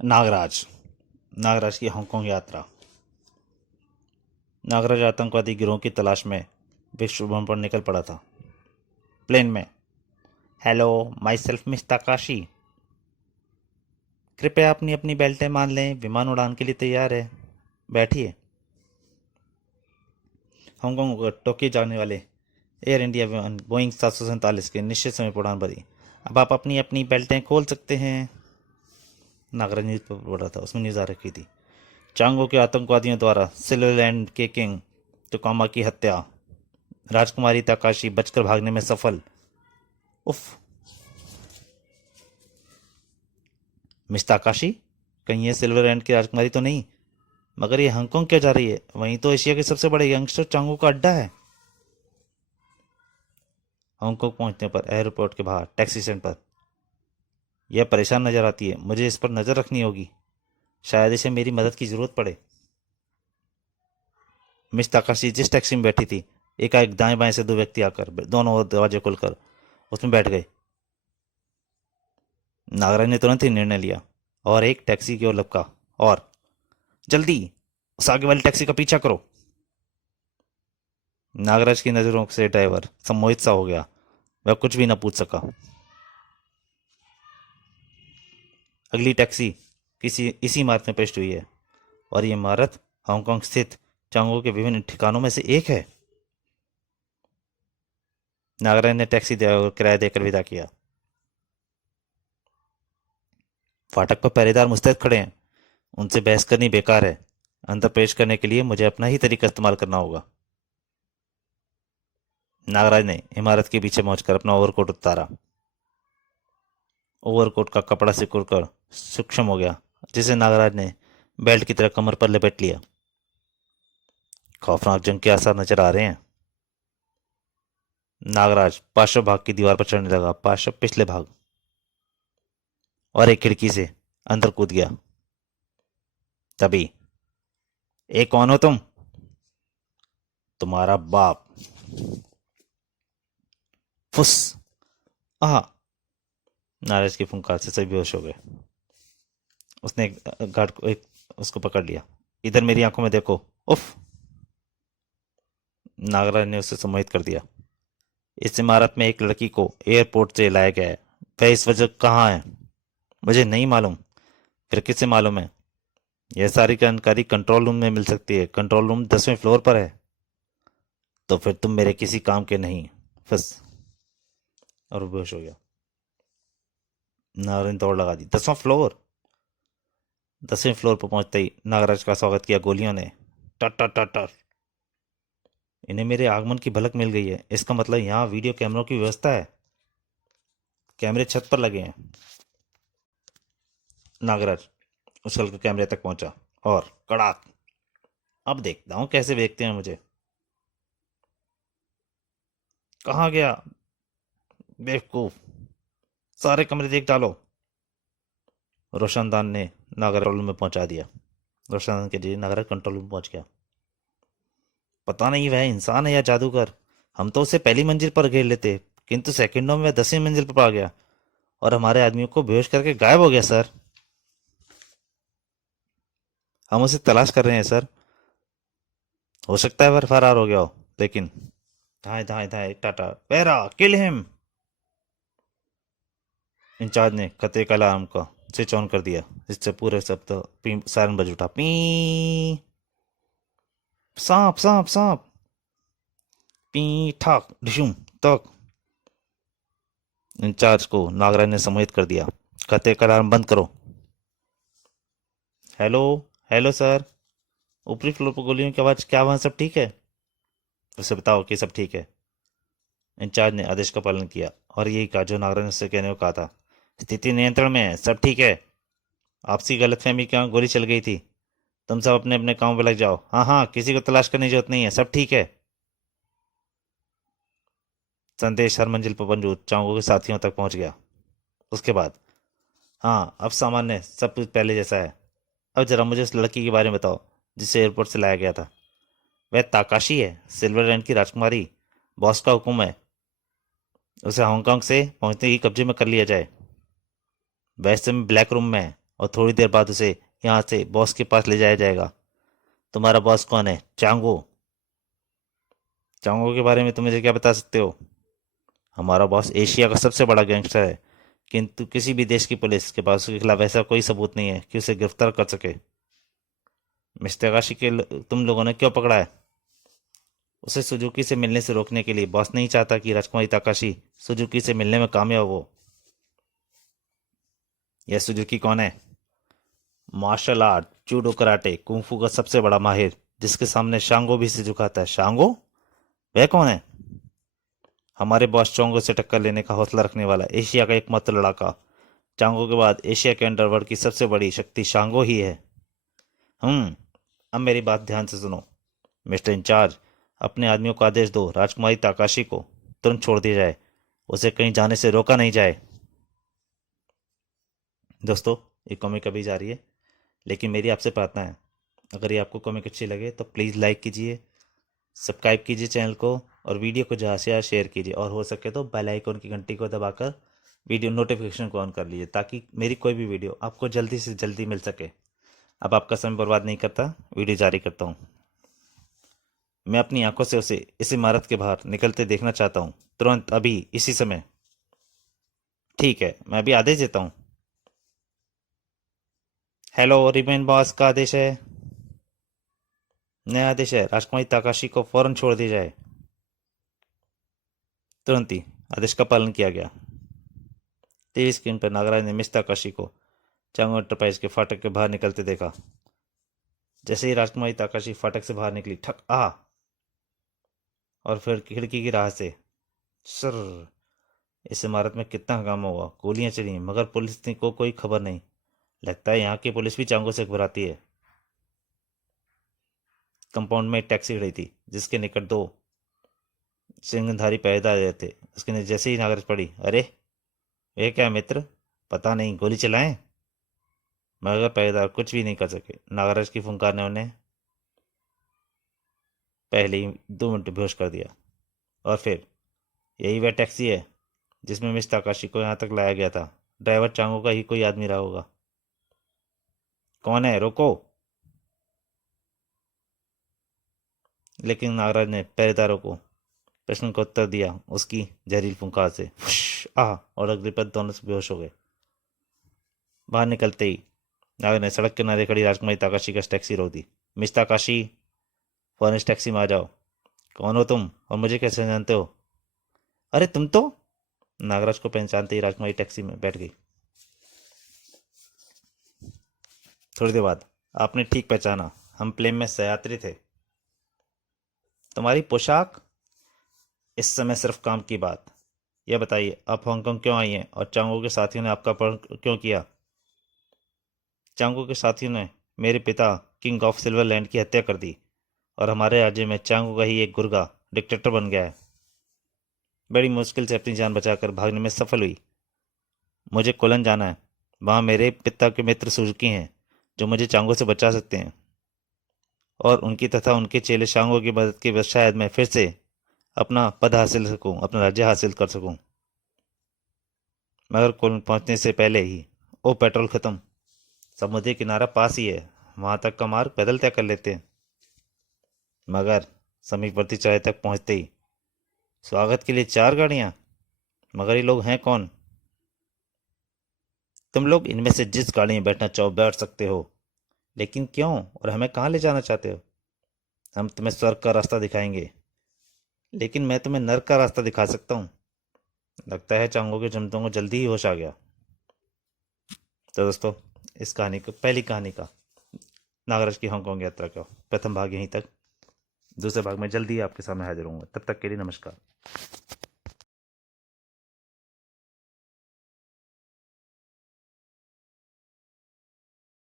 नागराज नागराज की हांगकांग यात्रा। नागराज आतंकवादी गिरोह की तलाश में विश्व भ्रमण पर निकल पड़ा था। प्लेन में, hello, my self miss Takashi. कृपया अपनी अपनी बेल्टें मान लें, विमान उड़ान के लिए तैयार है, बैठिए। हांगकांग को टोक्यो जाने वाले एयर इंडिया विमान बोइंग 747 के निश्चित समय पर उड़ान भरी। अब आप अपनी अपनी बेल्टें खोल सकते हैं। नागराज न्यूज पेपर पढ़ रहा था, उसमें न्यूज़ आ रखी थी, चांगो के आतंकवादियों द्वारा सिल्वरलैंड के किंग टोकामा की हत्या, राजकुमारी ताकाशी बचकर भागने में सफल। उफ, मिस ताकाशी, कहीं ये सिल्वरलैंड की राजकुमारी तो नहीं? मगर ये हांगकांग क्यों जा रही है? वहीं तो एशिया के सबसे बड़े यंगस्टर चांगो का अड्डा है। हांगकांग पहुंचने पर एयरपोर्ट के बाहर टैक्सी स्टैंड पर यह परेशान नजर आती है, मुझे इस पर नजर रखनी होगी, शायद इसे मेरी मदद की जरूरत पड़े। मिस ताकाशी जिस टैक्सी में बैठी थी, एकाएक दाएं बाएं से दो व्यक्ति आकर दोनों ओर दरवाजे खोलकर उसमें बैठ गए। नागराज ने तुरंत ही निर्णय लिया और एक टैक्सी की ओर लपका और, जल्दी उस आगे वाली टैक्सी का पीछा करो। नागराज की नजरों से ड्राइवर सम्मोहित सा हो गया, वह कुछ भी न पूछ सका। अगली टैक्सी किसी इसी इमारत में प्रविष्ट हुई है, और ये इमारत हांगकांग स्थित चांगो के विभिन्न ठिकानों में से एक है। नागराज ने टैक्सी किराया देकर विदा किया। फाटक पर पहरेदार मुस्तैद खड़े हैं, उनसे बहस करनी बेकार है। अंदर प्रवेश करने के लिए मुझे अपना ही तरीका इस्तेमाल करना होगा। नागराज ने इमारत के पीछे पहुंचकर अपना ओवरकोट उतारा। ओवरकोट का कपड़ा सिकुड़ कर सूक्ष्म हो गया, जिसे नागराज ने बेल्ट की तरह कमर पर लपेट लिया। खौफनाक जंग के आसार नजर आ रहे हैं। नागराज पार्श्व भाग की दीवार पर चढ़ने लगा, पार्श्व पिछले भाग, और एक खिड़की से अंदर कूद गया। तभी, ए कौन हो तुम? तुम्हारा बाप। फुस। आह। नाराज की फुंकार से सभी बेहोश हो गए। उसने एक गार्ड को एक उसको पकड़ लिया। इधर मेरी आंखों में देखो। उफ। नागराज ने उसे सम्मोहित कर दिया। इस इमारत में एक लड़की को एयरपोर्ट से लाया गया है, वह इस वजह कहाँ है? मुझे नहीं मालूम। फिर किसे मालूम है? यह सारी जानकारी कंट्रोल रूम में मिल सकती है। कंट्रोल रूम 10वें फ्लोर पर है। तो फिर तुम मेरे किसी काम के नहीं। फस। और वो बेहोश हो गया। नागराज ने दौड़ लगा दी। 10वां फ्लोर। 10वें फ्लोर पर पहुंचते ही नागराज का स्वागत किया गोलियों ने। टर टर टर टर। इन्हें मेरे आगमन की भलक मिल गई है, इसका मतलब यहाँ वीडियो कैमरों की व्यवस्था है। कैमरे छत पर लगे हैं। नागराज उछलकर कैमरे तक पहुंचा और कड़ाक। अब देखता हूं कैसे देखते हैं मुझे। कहाँ गया बेवकूफ? सारे कमरे देख डालो। रोशनदान ने नागर कंट्रोल रूम में पहुंचा दिया। रोशनदान के लिए नागर कंट्रोल रूम पहुंच गया। पता नहीं वह इंसान है या जादूगर। हम तो उसे पहली मंजिल पर घेर लेते, किंतु सेकंडों में वह 10वीं मंजिल पर आ गया और हमारे आदमियों को बेहोश करके गायब हो गया। सर, हम उसे तलाश कर रहे हैं सर। हो सकता है वह फरार हो गया हो, लेकिन धाए धाए धाए टाटा पैरा किल हिम। इंचार्ज ने खतरे का अलार्म का स्विच ऑन कर दिया, जिससे पूरे शब्द सायरन बज उठा। पी। सांप सांप सांप। पी। ठाक ढिशुम तक। इंचार्ज को नागराज ने सम्मोहित कर दिया। खतरे का अलार्म बंद करो। हेलो, हेलो सर, ऊपरी फ्लोर पर गोलियों की आवाज़, क्या वहाँ सब ठीक है? उसे बताओ कि सब ठीक है। इंचार्ज ने आदेश का पालन किया और यही कहा जो नागराज ने उससे कहने को कहा था। स्थिति नियंत्रण में है, सब ठीक है। आपसी गलतफहमी के वहाँ गोली चल गई थी। तुम सब अपने अपने काम पे लग जाओ। हाँ हाँ, किसी को तलाश करने की जरूरत नहीं है, सब ठीक है। संदेश हर मंजिल पर मौजूद चांगो के साथियों तक पहुंच गया। उसके बाद, हाँ अब सामान्य सब कुछ पहले जैसा है। अब जरा मुझे उस लड़की के बारे में बताओ जिसे एयरपोर्ट से लाया गया था। वह ताकाशी है, सिल्वरलैंड की राजकुमारी। बॉस का हुक्म है उसे हांगकांग से पहुंचते ही कब्जे में कर लिया जाए। वैसे में ब्लैक रूम में है, और थोड़ी देर बाद उसे यहाँ से बॉस के पास ले जाया जाएगा। तुम्हारा बॉस कौन है? चांगो। चांगो के बारे में तुम मुझे क्या बता सकते हो? हमारा बॉस एशिया का सबसे बड़ा गैंगस्टर है, किंतु किसी भी देश की पुलिस के पास उसके खिलाफ ऐसा कोई सबूत नहीं है कि उसे गिरफ्तार कर सके। मिस्टर काशी तुम लोगों ने क्यों पकड़ा है? उसे सुजुकी से मिलने से रोकने के लिए। बॉस नहीं चाहता कि राजकुमारी ताकाशी सुजुकी से मिलने में कामयाब हो। यह सुजुकी कौन है? Martial art, judo, karate, kung fu का सबसे बड़ा माहिर, जिसके सामने शांगो भी से झुकाता है। शांगो? वह कौन है? हमारे बॉस चोंगो से टक्कर लेने का हौसला रखने वाला एशिया का एकमात्र लड़ाका। चांगो के बाद एशिया के अंडरवर्ल्ड की सबसे बड़ी शक्ति शांगो ही है। अब मेरी बात ध्यान से सुनो। मिस्टर इंचार्ज, अपने आदमियों को आदेश दो राजकुमारी ताकाशी को तुरंत छोड़ दिया जाए, उसे कहीं जाने से रोका नहीं जाए। दोस्तों, ये कॉमिक अभी जारी है, लेकिन मेरी आपसे प्रार्थना है, अगर ये आपको कॉमिक अच्छी लगे तो प्लीज़ लाइक कीजिए, सब्सक्राइब कीजिए चैनल को, और वीडियो को ज़्यादा से ज़्यादा शेयर कीजिए, और हो सके तो बेल आइकन की घंटी को दबाकर वीडियो नोटिफिकेशन को ऑन कर लीजिए, ताकि मेरी कोई भी वीडियो आपको जल्दी से जल्दी मिल सके। अब आपका समय बर्बाद नहीं करता, वीडियो जारी करता हूँ। मैं अपनी आंखों से उसे इस इमारत के बाहर निकलते देखना चाहता हूँ, तुरंत, अभी, इसी समय। ठीक है, मैं अभी आदेश देता हूँ। हेलो, रिबेन बॉस का आदेश है। नया आदेश है, राजकुमारी ताकाशी को फौरन छोड़ दिया जाए। तुरंत ही आदेश का पालन किया गया। टीवी स्क्रीन पर नागराज ने मिस ताकाशी को चांगो एंटरप्राइज के फाटक के बाहर निकलते देखा। जैसे ही राजकुमारी ताकाशी फाटक से बाहर निकली, ठक आ, और फिर खिड़की की राह से सर। इस इमारत में कितना हंगामा हुआ, गोलियां चली, मगर पुलिस को कोई खबर नहीं। लगता है यहाँ की पुलिस भी चांगो से घबराती है। कंपाउंड में एक टैक्सी खड़ी थी, जिसके निकट दो सिंगधारी पहरेदार रहे थे। उसके ने जैसे ही नागराज पड़ी, अरे ये क्या मित्र, पता नहीं, गोली चलाएं? मगर पहरेदार कुछ भी नहीं कर सके। नागराज की फुंकार ने उन्हें पहले ही 2 मिनट बेहोश कर दिया। और फिर, यही वह टैक्सी है जिसमें मिस ताकाशी को यहाँ तक लाया गया था। ड्राइवर चांगो का ही कोई आदमी रहा होगा। कौन है? रोको। लेकिन नागराज ने पहरेदारों को प्रश्न का उत्तर दिया उसकी जहरीली फुंकार से। और अग्निपथ दोनों से बेहोश हो गए। बाहर निकलते ही नागराज ने सड़क किनारे खड़ी राजकुमारी ताकाशी का टैक्सी रोक दी। मिस ताकाशी, फौरन इस टैक्सी में आ जाओ। कौन हो तुम, और मुझे कैसे जानते हो? अरे तुम तो। नागराज को पहचानते ही राजकुमारी टैक्सी में बैठ गई। थोड़ी देर बाद, आपने ठीक पहचाना, हम प्लेन में सहयात्री थे। तुम्हारी पोशाक? इस समय सिर्फ काम की बात। यह बताइए, आप हांगकांग क्यों आई हैं, और चांगो के साथियों ने आपका अपहरण क्यों किया? चांगो के साथियों ने मेरे पिता किंग ऑफ सिल्वरलैंड की हत्या कर दी, और हमारे राज्य में चांगो का ही एक गुर्गा डिक्टेटर बन गया है। बड़ी मुश्किल से अपनी जान बचाकर भागने में सफल हुई। मुझे कोलन जाना है, वहाँ मेरे पिता के मित्र सुजुकी हैं, जो मुझे चांगो से बचा सकते हैं, और उनकी तथा उनके चेले शांगो की मदद के बाद शायद मैं फिर से अपना पद हासिल सकूं, अपना राज्य हासिल कर सकूं। मगर कोलन पहुंचने से पहले ही, ओ पेट्रोल खत्म। समुद्री किनारा पास ही है, वहां तक का मार्ग पैदल तय कर लेते हैं। मगर समीपवर्ती चौराहे तक पहुंचते ही, स्वागत के लिए 4 गाड़ियां। मगर ये लोग हैं कौन? तुम लोग इनमें से जिस गाड़ी में बैठना चाहो बैठ सकते हो, लेकिन क्यों, और हमें कहाँ ले जाना चाहते हो? हम तुम्हें स्वर्ग का रास्ता दिखाएंगे, लेकिन मैं तुम्हें नर्क का रास्ता दिखा सकता हूँ। लगता है चांगो के जमतों को जल्दी ही होश आ गया। तो दोस्तों, इस कहानी को, पहली कहानी का, नागराज की हांगकांग यात्रा का प्रथम भाग यहीं तक। दूसरे भाग में जल्दी ही आपके सामने हाजिर होऊंगा। तब तक के लिए नमस्कार।